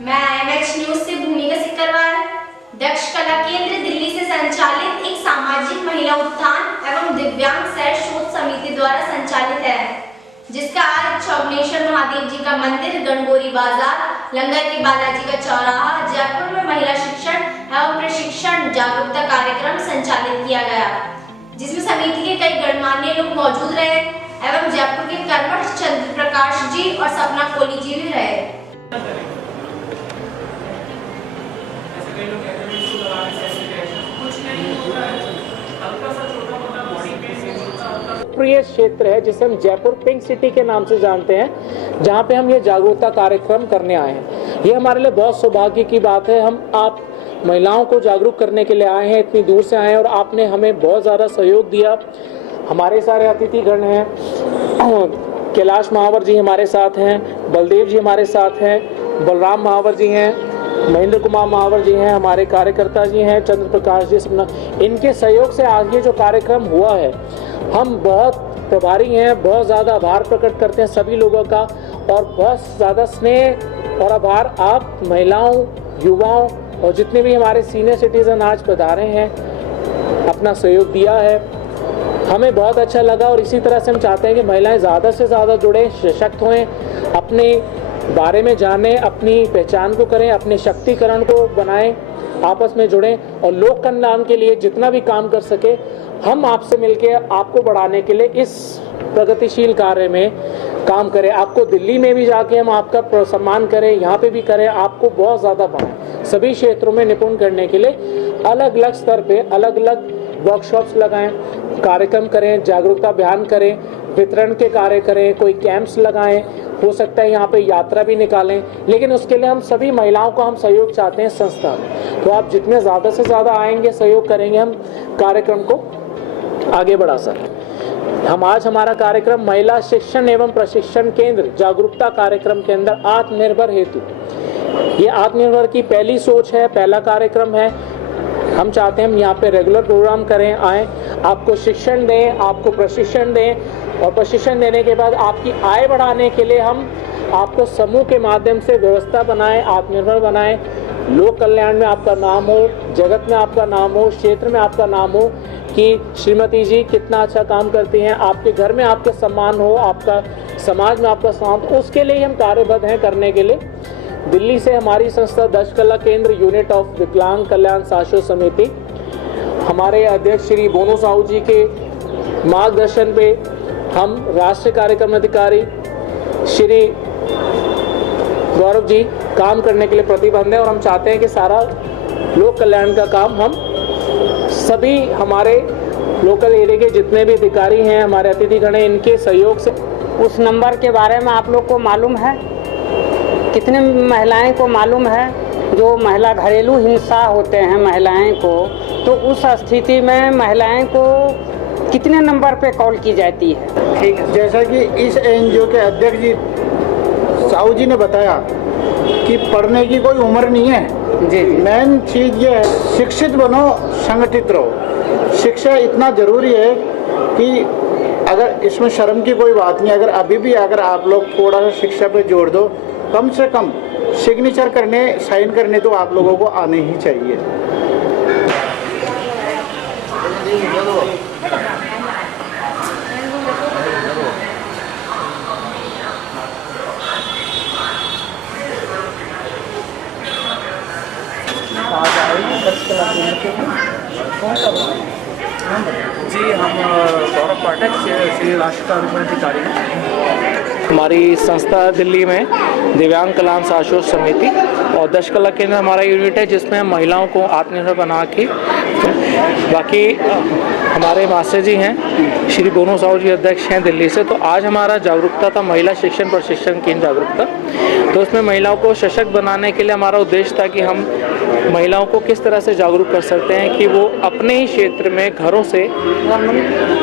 मैं IMH news से भूमिका सिकरवार दक्ष कला केंद्र दिल्ली से संचालित एक सामाजिक महिला उत्थान एवं दिव्यांग सह शोध समिति द्वारा संचालित है, जिसका आज चौगनेश्वर महादेव जी का मंदिर, गणगौरी बाजार, लंगर के बालाजी का चौराहा, जयपुर में महिला शिक्षण एवं प्रशिक्षण जागरूकता कार्यक्रम संचालित किया गया, जिसमें समिति के कई गणमान्य लोग मौजूद रहे एवं जयपुर के कर्मठ चंद्र प्रकाश जी और सपना कोली जी भी रहे। प्रिय क्षेत्र है जिसे हम जयपुर पिंक सिटी के नाम से जानते हैं, जहां पे हम ये जागरूकता कार्यक्रम करने आए हैं। ये हमारे लिए बहुत सौभाग्य की बात है। हम आप महिलाओं को जागरूक करने के लिए आए हैं, इतनी दूर से आए हैं और आपने हमें बहुत ज़्यादा सहयोग दिया। हमारे सारे अतिथिगण हैं, कैलाश महावर जी हमारे साथ हैं, बलदेव जी हमारे साथ हैं, बलराम महावर जी हैं, महेंद्र कुमार महावर जी हैं, हमारे कार्यकर्ता जी हैं, चंद्र प्रकाश जी, सपना। इनके सहयोग से आज ये जो कार्यक्रम हुआ है, हम बहुत प्रभारी हैं, बहुत ज़्यादा आभार प्रकट करते हैं सभी लोगों का और बहुत ज़्यादा स्नेह और आभार आप महिलाओं, युवाओं और जितने भी हमारे सीनियर सिटीजन आज पधारे हैं, अपना सहयोग दिया है। हमें बहुत अच्छा लगा और इसी तरह से हम चाहते हैं कि महिलाएं ज़्यादा से ज़्यादा जुड़ें, सशक्त हों, अपने बारे में जानें, अपनी पहचान को करें, अपने शक्तिकरण को बनाएं, आपस में जुड़ें और लोक कल्याण के लिए जितना भी काम कर सके हम आपसे मिलके आपको बढ़ाने के लिए इस प्रगतिशील कार्य में काम करें। आपको दिल्ली में भी जाके हम आपका सम्मान करें, यहाँ पे भी करें, आपको बहुत ज़्यादा बढ़ाएं। सभी क्षेत्रों में निपुण करने के लिए अलग अलग स्तर पे अलग अलग वर्कशॉप्स लगाएं, कार्यक्रम करें, जागरूकता अभियान करें, वितरण के कार्य करें, कोई कैंप्स लगाएं, हो सकता है यहाँ पे यात्रा भी निकालें, लेकिन उसके लिए हम सभी महिलाओं को हम सहयोग चाहते हैं संस्था में। तो आप जितने ज़्यादा से ज़्यादा आएंगे, सहयोग करेंगे, हम कार्यक्रम को आगे बढ़ा सकें। हम आज हमारा कार्यक्रम महिला शिक्षण एवं प्रशिक्षण केंद्र जागरूकता कार्यक्रम के अंदर आत्मनिर्भर हेतु, ये आत्मनिर्भर की पहली सोच है, पहला कार्यक्रम है। हम चाहते हैं हम यहाँ पे रेगुलर प्रोग्राम करें, आए, आपको शिक्षण दें, आपको प्रशिक्षण दें और प्रशिक्षण देने के बाद आपकी आय बढ़ाने के लिए हम आपको समूह के माध्यम से व्यवस्था बनाएं, आत्मनिर्भर बनाएं, लोक कल्याण में आपका नाम हो, जगत में आपका नाम हो, क्षेत्र में आपका नाम हो कि श्रीमती जी कितना अच्छा काम करती हैं, आपके घर में आपका सम्मान हो, आपका समाज में आपका सम्मान हो, उसके लिए हम कार्यबद्ध हैं करने के लिए। दिल्ली से हमारी संस्था दक्ष कला केंद्र यूनिट ऑफ विकलांग कल्याण शाश्वत समिति, हमारे अध्यक्ष श्री बोनो साहू जी के मार्गदर्शन पे हम राष्ट्रीय कार्यक्रम अधिकारी श्री गौरव जी काम करने के लिए प्रतिबद्ध हैं और हम चाहते हैं कि सारा लोक कल्याण का काम हम सभी हमारे लोकल एरिया के जितने भी अधिकारी हैं, हमारे अतिथिगण हैं, इनके सहयोग से। उस नंबर के बारे में आप लोग को मालूम है? कितने महिलाएं को मालूम है? जो महिला घरेलू हिंसा होते हैं महिलाएं को, तो उस स्थिति में महिलाएं को कितने नंबर पे कॉल की जाती है? ठीक है, जैसा कि इस एनजीओ के अध्यक्ष जी साहू जी ने बताया कि पढ़ने की कोई उम्र नहीं है जी। मेन चीज़ ये है, शिक्षित बनो, संगठित रहो। शिक्षा इतना ज़रूरी है कि अगर इसमें शर्म की कोई बात नहीं, अगर अभी भी अगर आप लोग थोड़ा सा शिक्षा पे जोड़ दो, कम से कम सिग्नेचर करने, साइन करने तो आप लोगों को आने ही चाहिए। जी, हम गौरव पाठक श्री राष्ट्रीय कार्यक्रम अधिकारी हैं। हमारी संस्था दिल्ली में दिव्यांग कल्याण शाश्वत समिति और दक्ष कला केंद्र हमारा यूनिट है, जिसमें हम महिलाओं को आत्मनिर्भर बना के, बाकी हमारे मास्टर जी हैं श्री बोनो साहू जी अध्यक्ष हैं दिल्ली से। तो आज हमारा जागरूकता था महिला शिक्षण प्रशिक्षण केंद्र जागरूकता, तो उसमें महिलाओं को सशक्त बनाने के लिए हमारा उद्देश्य था कि हम महिलाओं को किस तरह से जागरूक कर सकते हैं कि वो अपने ही क्षेत्र में घरों से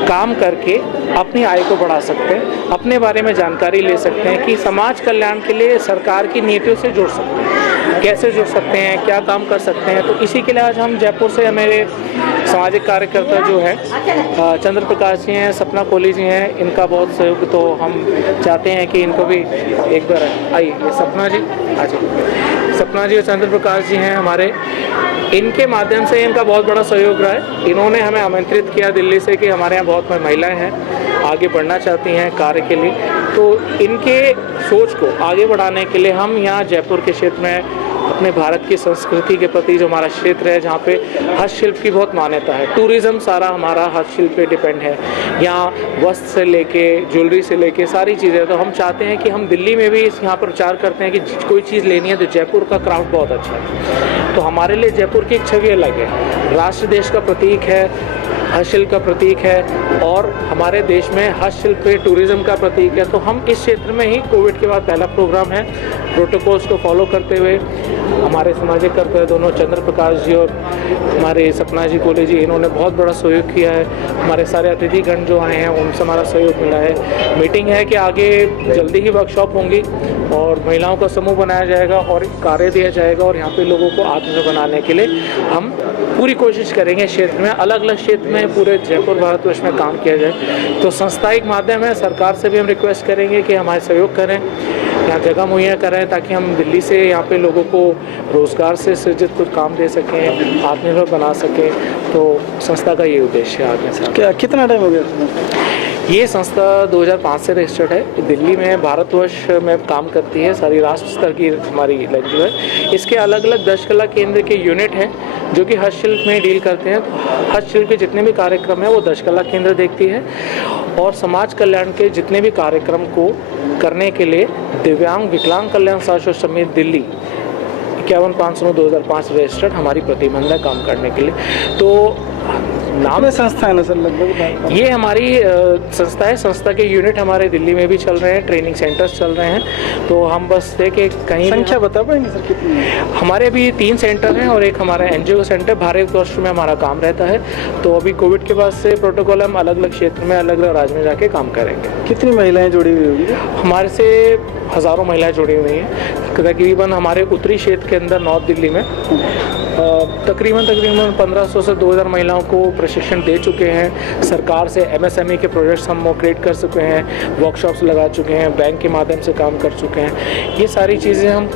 काम करके अपनी आय को बढ़ा सकते हैं, अपने बारे में जानकारी ले सकते हैं कि समाज कल्याण के लिए सरकार की नीतियों से जुड़ सकते हैं, कैसे जुड़ सकते हैं, क्या काम कर सकते हैं। तो इसी के लिए आज हम जयपुर से मेरे सामाजिक कार्यकर्ता जो है चंद्र प्रकाश जी हैं, सपना कोली जी हैं, इनका बहुत सहयोग, तो हम चाहते हैं कि इनको भी एक बार आइए। सपना जी, हाँ जी। सपना जी और चंद्र प्रकाश जी हैं हमारे, इनके माध्यम से इनका बहुत बड़ा सहयोग रहा है। इन्होंने हमें आमंत्रित किया दिल्ली से कि हमारे यहाँ बहुत महिलाएं हैं, आगे बढ़ना चाहती हैं कार्य के लिए, तो इनके सोच को आगे बढ़ाने के लिए हम यहाँ जयपुर के क्षेत्र में अपने भारत की संस्कृति के प्रति, जो हमारा क्षेत्र है जहाँ पे हस्तशिल्प की बहुत मान्यता है, टूरिज्म सारा हमारा हस्तशिल्प पे डिपेंड है, यहाँ वस्त्र से लेके ज्वेलरी से लेके सारी चीज़ें, तो हम चाहते हैं कि हम दिल्ली में भी इस यहाँ प्रचार करते हैं कि कोई चीज़ लेनी है तो जयपुर का क्राफ्ट बहुत अच्छा है। तो हमारे लिए जयपुर की एक छवि अलग है, राष्ट्र देश का प्रतीक है, हस्तशिल्प का प्रतीक है और हमारे देश में हस्तशिल्प पे टूरिज्म का प्रतीक है। तो हम इस क्षेत्र में ही कोविड के बाद पहला प्रोग्राम है, प्रोटोकॉल्स को फॉलो करते हुए हमारे सामाजिक कर्तव्य दोनों चंद्र प्रकाश जी और हमारे सपना जी कोले जी, इन्होंने बहुत बड़ा सहयोग किया है। हमारे सारे अतिथिगण जो आए हैं उनसे हमारा सहयोग मिला है। मीटिंग है कि आगे जल्दी ही वर्कशॉप होंगी और महिलाओं का समूह बनाया जाएगा और कार्य दिया जाएगा और यहाँ पे लोगों को आत्मनिर्भर बनाने के लिए हम पूरी कोशिश करेंगे क्षेत्र में, अलग अलग क्षेत्र में पूरे जयपुर भारतवर्ष में काम किया जाए। तो संस्था एक माध्यम है, सरकार से भी हम रिक्वेस्ट करेंगे कि हमारे सहयोग करें, यहाँ जगह मुहैया करें ताकि हम दिल्ली से यहाँ पे लोगों को रोज़गार से सृजित कुछ काम दे सकें, आत्मनिर्भर बना सकें। तो संस्था का ये उद्देश्य है आगे से। क्या कितना टाइम हो गया? ये संस्था 2005 से रजिस्टर्ड है, दिल्ली में भारतवर्ष में काम करती है, सारी राष्ट्र स्तर की हमारी जो है। इसके अलग अलग दशकला केंद्र के यूनिट हैं जो कि हस्तशिल्प में डील करते हैं। तो हस्तशिल्प के जितने भी कार्यक्रम हैं वो दशकला केंद्र देखती है और समाज कल्याण के जितने भी कार्यक्रम को करने के लिए दिव्यांग विकलांग कल्याण शासन समिति दिल्ली 51/5/2005 रजिस्टर्ड हमारी प्रतिबंध है काम करने के लिए। तो नाम में संस्था है ना सर, लगभग ये हमारी संस्था है, संस्था के यूनिट हमारे दिल्ली में भी चल रहे हैं, ट्रेनिंग सेंटर्स चल रहे हैं। तो हम बस थे कि कहीं संख्या बता पाएंगे सर कितनी है? हमारे अभी 3 सेंटर हैं और एक हमारा एनजीओ सेंटर भारतवर्ष में हमारा काम रहता है। तो अभी कोविड के बाद से प्रोटोकॉल हम अलग अलग क्षेत्र में अलग अलग राज्य में जाके काम करेंगे। कितनी महिलाएं जुड़ी हुई होगी? हमारे से हज़ारों महिलाएं जुड़ी हुई हैं। तकरीबन हमारे उत्तरी क्षेत्र के अंदर नॉर्थ दिल्ली में तकरीबन 1500 से 2000 महिलाओं को प्रशिक्षण दे चुके हैं। सरकार से MSME के प्रोजेक्ट्स हम क्रिएट कर चुके हैं, वर्कशॉप्स लगा चुके हैं, बैंक के माध्यम से काम कर चुके हैं। ये सारी चीज़ें हम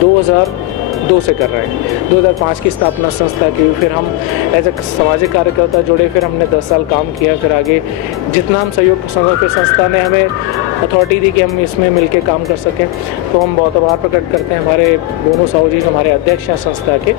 2002 से कर रहे हैं। 2005 की स्थापना संस्था की, फिर हम एज ए सामाजिक कार्यकर्ता जुड़े, फिर हमने 10 साल काम किया, फिर आगे जितना हम सहयोग फिर संस्था ने हमें अथॉरिटी दी कि हम इसमें मिलके काम कर सकें। तो हम बहुत आभार प्रकट करते हैं हमारे दोनों साहू जी हमारे अध्यक्ष हैं संस्था के,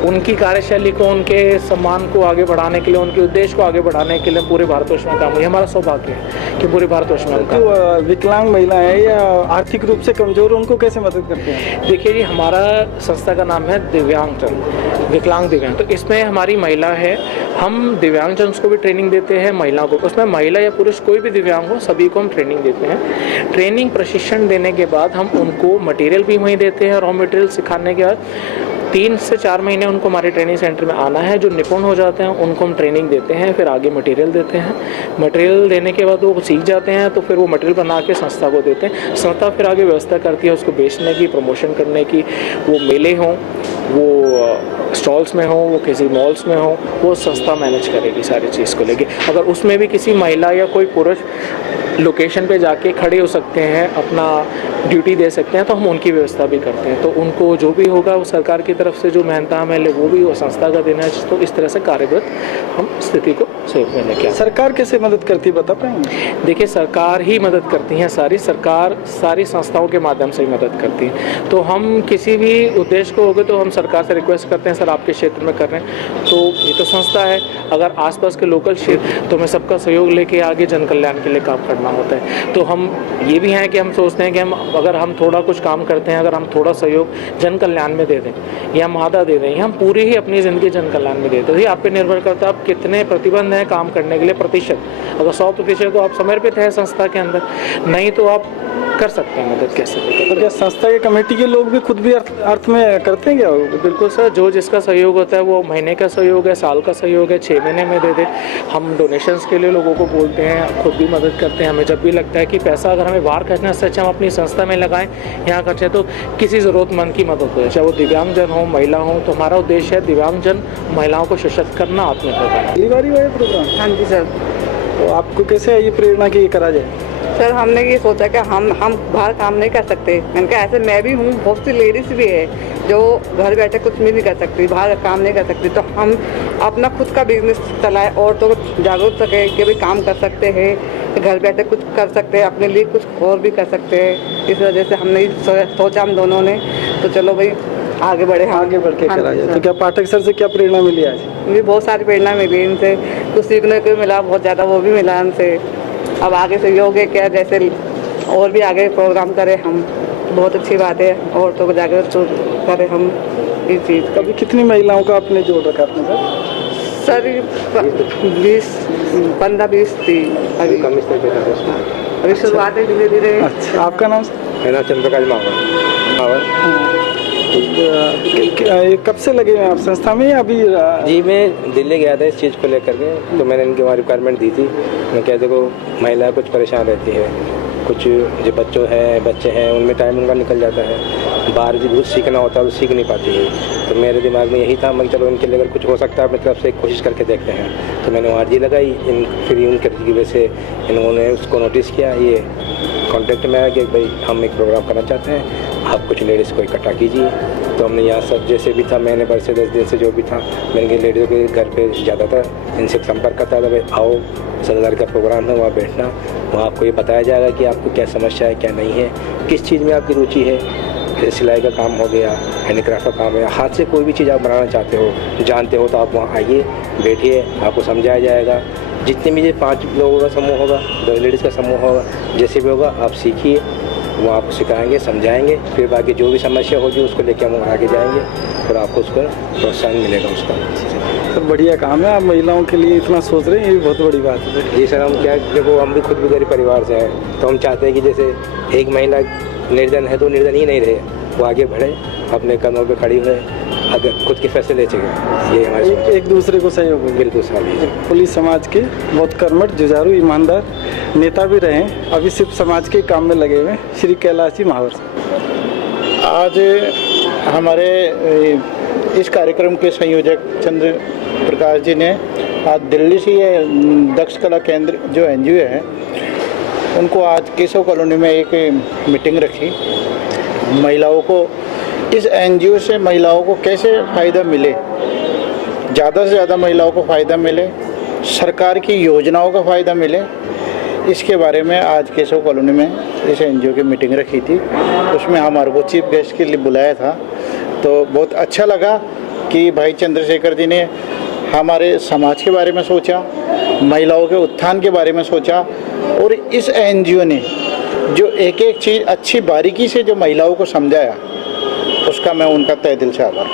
उनकी कार्यशैली को, उनके सम्मान को आगे बढ़ाने के लिए, उनके उद्देश्य को आगे बढ़ाने के लिए पूरे भारतवर्ष में काम हुआ। हमारा सौभाग्य है कि पूरे भारतवर्ष में काम। तो विकलांग महिलाएं या आर्थिक रूप से कमजोर, उनको कैसे मदद करते हैं? देखिए जी, हमारा संस्था का नाम है दिव्यांगजन, विकलांग दिव्यांग। तो इसमें हमारी महिला है, हम दिव्यांगजन को भी ट्रेनिंग देते हैं, महिलाओं को, उसमें महिला या पुरुष कोई भी दिव्यांग हो सभी को हम ट्रेनिंग देते हैं। ट्रेनिंग प्रशिक्षण देने के बाद हम उनको मटेरियल भी वहीं देते हैं, रॉ मटेरियल सिखाने के बाद 3 से 4 महीने उनको हमारे ट्रेनिंग सेंटर में आना है। जो निपुण हो जाते हैं उनको हम ट्रेनिंग देते हैं, फिर आगे मटेरियल देते हैं। मटेरियल देने के बाद वो सीख जाते हैं तो फिर वो मटेरियल बना के संस्था को देते हैं। संस्था फिर आगे व्यवस्था करती है उसको बेचने की, प्रमोशन करने की। वो मेले हों, वो स्टॉल्स में हो, वो किसी मॉल्स में हो, वो संस्था मैनेज करेगी सारी चीज़ को लेके। अगर उसमें भी किसी महिला या कोई पुरुष लोकेशन पे जाके खड़े हो सकते हैं, अपना ड्यूटी दे सकते हैं, तो हम उनकी व्यवस्था भी करते हैं। तो उनको जो भी होगा वो सरकार की तरफ से जो मेहनता हमें वो भी वो संस्था का देना है। तो इस तरह से कार्यरत हम स्थिति को सहयोग में लेके। सरकार कैसे मदद करती है बता पाएंगे? देखिए, सरकार ही मदद करती है, सरकार सारी संस्थाओं के माध्यम से ही मदद करती है। तो हम किसी भी उद्देश्य को होगे तो हम सरकार से रिक्वेस्ट करते हैं, सर आपके क्षेत्र में कर रहे हैं तो ये तो संस्था है, अगर आसपास के लोकल क्षेत्र तो हमें सबका सहयोग लेके आगे जन कल्याण के लिए काम करना होता है। तो हम ये भी हैं कि हम सोचते हैं कि अगर हम थोड़ा कुछ काम करते हैं, अगर हम थोड़ा सहयोग जन कल्याण में दे दें या हम आधा दे दें, हम पूरी ही अपनी ज़िंदगी जन कल्याण में दे दें। ये आप पे निर्भर करता है आप कितने प्रतिबंध हैं काम करने के लिए प्रतिशत। अगर 100% तो आप समर्पित हैं संस्था के अंदर, नहीं तो आप कर सकते हैं मदद कैसे। तो क्या संस्था के कमेटी के लोग भी खुद भी अर्थ में करते हैं क्या? बिल्कुल सर, जो जिसका सहयोग होता है वो महीने का सहयोग है, साल का सहयोग है, 6 महीने में दे दे। हम डोनेशंस के लिए लोगों को बोलते हैं, खुद भी मदद करते हैं। हमें जब भी लगता है कि पैसा अगर हमें बाहर खर्चने से अच्छा हम अपनी संस्था में लगाएं, यहाँ खर्चें, तो किसी ज़रूरतमंद की मदद हो, चाहे वो दिव्यांगजन हो, महिला हो। तो हमारा उद्देश्य है दिव्यांगजन महिलाओं को सशक्त करना, आत्मनिर्भर करना। पहली बार ही हुआ प्रोग्राम? हाँ जी सर। तो आपको कैसे ये प्रेरणा की करा जाए? सर हमने ये सोचा कि हम बाहर काम नहीं कर सकते। मैंने कहा ऐसे मैं भी हूँ, बहुत सी लेडीज़ भी है जो घर बैठे कुछ भी नहीं कर सकती, बाहर काम नहीं कर सकती, तो हम अपना खुद का बिजनेस चलाएं और तो जागरूक सके कि भाई काम कर सकते हैं, घर बैठे कुछ कर सकते हैं, अपने लिए कुछ और भी कर सकते हैं। इस वजह से हमने सोचा हम दोनों ने, तो चलो भाई आगे बढ़े, आगे बढ़ के करा जाए। तो क्या पाठक सर से क्या प्रेरणा मिली आज? मुझे बहुत सारी प्रेरणा मिली इनसे, कुछ सीखने को मिला, बहुत ज़्यादा वो भी मिला इनसे। अब आगे सहयोग है क्या, जैसे और भी आगे प्रोग्राम करें हम, बहुत अच्छी बात है, औरतों को जागरूक करें हम इस चीज़। कभी कितनी महिलाओं का आपने जोड़ रखा अपने सर 15-20 थी अभी शुरुआत है धीरे धीरे। अच्छा, आपका नाम? मेरा चंद्रकांत मावर। कब से लगे हैं आप संस्था में या अभी? जी मैं दिल्ली गया था इस चीज़ को लेकर के, तो मैंने इनकी वहाँ रिक्वायरमेंट दी थी। मैं कहते को महिला कुछ परेशान रहती है, कुछ जो बच्चे हैं उनमें टाइम उनका निकल जाता है, बाहर भी कुछ सीखना होता है तो सीख नहीं पाती है। तो मेरे दिमाग में यही था, मैं चलो इनके लिए अगर कुछ हो सकता है अपनी तरफ से कोशिश करके देखते हैं। तो मैंने वहाँ अर्जी लगाई, फिर उनकी अर्जी की वजह से इन्होंने उसको नोटिस किया, ये कॉन्टेक्ट में आया कि भाई हम एक प्रोग्राम करना चाहते हैं, आप कुछ लेडीज़ को इकट्ठा कीजिए। तो हमने यहाँ सब जैसे भी था, महीने भर से 10 दिन से जो भी था, मैंने लेडीज़ों के घर पे ज़्यादातर इनसे संपर्क करता था, भाई आओ 7,000 का प्रोग्राम है, वहाँ बैठना, वहाँ आपको ये बताया जाएगा कि आपको क्या समस्या है क्या नहीं है, किस चीज़ में आपकी रुचि है। जैसे सिलाई का काम हो गया, हैंडीक्राफ्ट का काम है, हाथ से कोई भी चीज़ आप बनाना चाहते हो, जानते हो, तो आप वहाँ आइए, बैठिए, आपको समझाया जाएगा। जितने भी 5 लोगों का समूह होगा, 10 लेडीज़ का समूह होगा, जैसे भी होगा आप सीखिए, वो आपको सिखाएंगे, समझाएंगे, फिर बाकी जो भी समस्या होगी उसको लेकर हम आगे जाएंगे और आपको उसको प्रोत्साहन मिलेगा उसका। सर बढ़िया काम है, आप महिलाओं के लिए इतना सोच रहे हैं, ये भी बहुत बड़ी बात है। जी सर, हम क्या देखो, हम भी खुद भी गरीब परिवार से हैं, तो हम चाहते हैं कि जैसे एक महिला निर्धन है तो निर्धन ही नहीं रहे, वो आगे बढ़े, अपने कदमों पे खड़ी हुए, अगर खुद के फैसले ले सके, ये हमारे एक दूसरे को सहयोग है। बिल्कुल सही। पुलिस समाज के बहुत कर्मठ, जुझारू, ईमानदार नेता भी रहे, अभी सिर्फ समाज के काम में लगे हुए श्री कैलाश जी महावर। आज हमारे इस कार्यक्रम के संयोजक चंद्र प्रकाश जी ने आज दिल्ली से ये दक्ष कला केंद्र जो NGO है, उनको आज केशव कॉलोनी में एक मीटिंग रखी। महिलाओं को इस NGO से महिलाओं को कैसे फ़ायदा मिले, ज़्यादा से ज़्यादा महिलाओं को फ़ायदा मिले, सरकार की योजनाओं का फ़ायदा मिले, इसके बारे में आज केशव कॉलोनी में इस NGO की मीटिंग रखी थी। उसमें हमारे को चीफ गेस्ट के लिए बुलाया था, तो बहुत अच्छा लगा कि भाई चंद्रशेखर जी ने हमारे समाज के बारे में सोचा, महिलाओं के उत्थान के बारे में सोचा, और इस NGO ने जो एक एक चीज़ अच्छी बारीकी से जो महिलाओं को समझाया, उसका मैं उनका तहे दिल से आभार।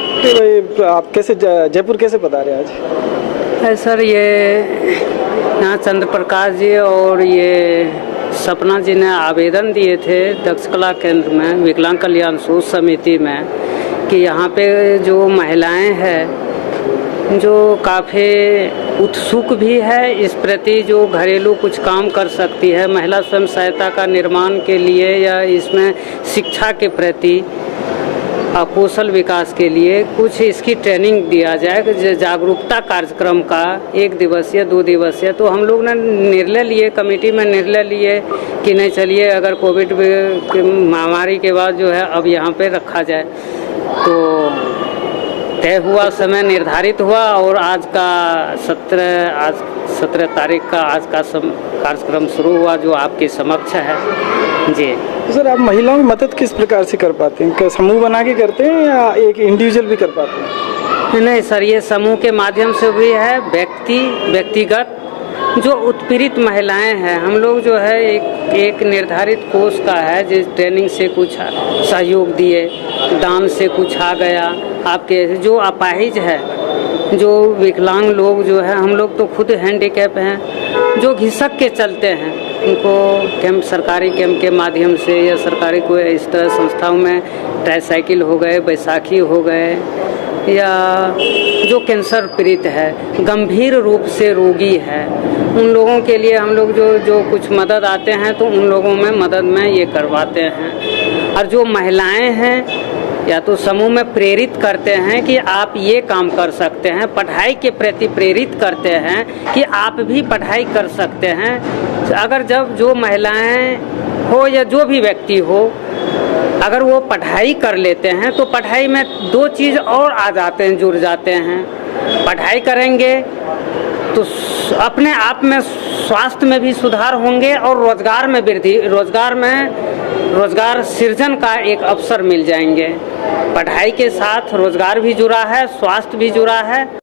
तो आप कैसे जयपुर कैसे बता रहे हैं आज? सर ये यहाँ चंद्र प्रकाश जी और ये सपना जी ने आवेदन दिए थे दक्ष कला केंद्र में, विकलांग कल्याण शोध समिति में, कि यहाँ पे जो महिलाएं हैं जो काफ़ी उत्सुक भी है इस प्रति, जो घरेलू कुछ काम कर सकती है, महिला स्वयं सहायता का निर्माण के लिए या इसमें शिक्षा के प्रति कौशल विकास के लिए कुछ इसकी ट्रेनिंग दिया जाए, जागरूकता कार्यक्रम का 1 दिवसीय 2 दिवसीय। तो हम लोग ने निर्णय लिए, कमेटी में निर्णय लिए कि नहीं चलिए अगर कोविड महामारी के बाद जो है अब यहाँ पे रखा जाए। तो तय हुआ, समय निर्धारित हुआ और आज का 17 तारीख का आज का कार्यक्रम शुरू हुआ जो आपके समक्ष है जी। तो सर आप महिलाओं की मदद किस प्रकार से कर पाते हैं? क्या समूह बना के करते हैं या एक इंडिविजुअल भी कर पाते हैं? नहीं सर, ये समूह के माध्यम से भी है, व्यक्तिगत जो उत्पीड़ित महिलाएं हैं, हम लोग जो है एक निर्धारित कोष का है, जिस ट्रेनिंग से कुछ सहयोग दिए, दान से कुछ आ गया, आपके जो अपाहिज है, जो विकलांग लोग जो है, हम लोग तो खुद हैंडीकैप हैं, जो घिसक के चलते हैं, उनको कैंप, सरकारी कैंप के माध्यम से या सरकारी कोई इस तरह संस्थाओं में ट्राईसाइकिल हो गए, बैसाखी हो गए, या जो कैंसर पीड़ित है, गंभीर रूप से रोगी है, उन लोगों के लिए हम लोग जो कुछ मदद आते हैं तो उन लोगों में मदद में ये करवाते हैं। और जो महिलाएं हैं या तो समूह में प्रेरित करते हैं कि आप ये काम कर सकते हैं, पढ़ाई के प्रति प्रेरित करते हैं कि आप भी पढ़ाई कर सकते हैं, अगर जब जो महिलाएं हो या जो भी व्यक्ति हो, अगर वो पढ़ाई कर लेते हैं तो पढ़ाई में दो चीज़ और आ जाते हैं, जुड़ जाते हैं। पढ़ाई करेंगे तो अपने आप में स्वास्थ्य में भी सुधार होंगे और रोजगार में वृद्धि, रोजगार सृजन का एक अवसर मिल जाएंगे। पढ़ाई के साथ रोजगार भी जुड़ा है, स्वास्थ्य भी जुड़ा है।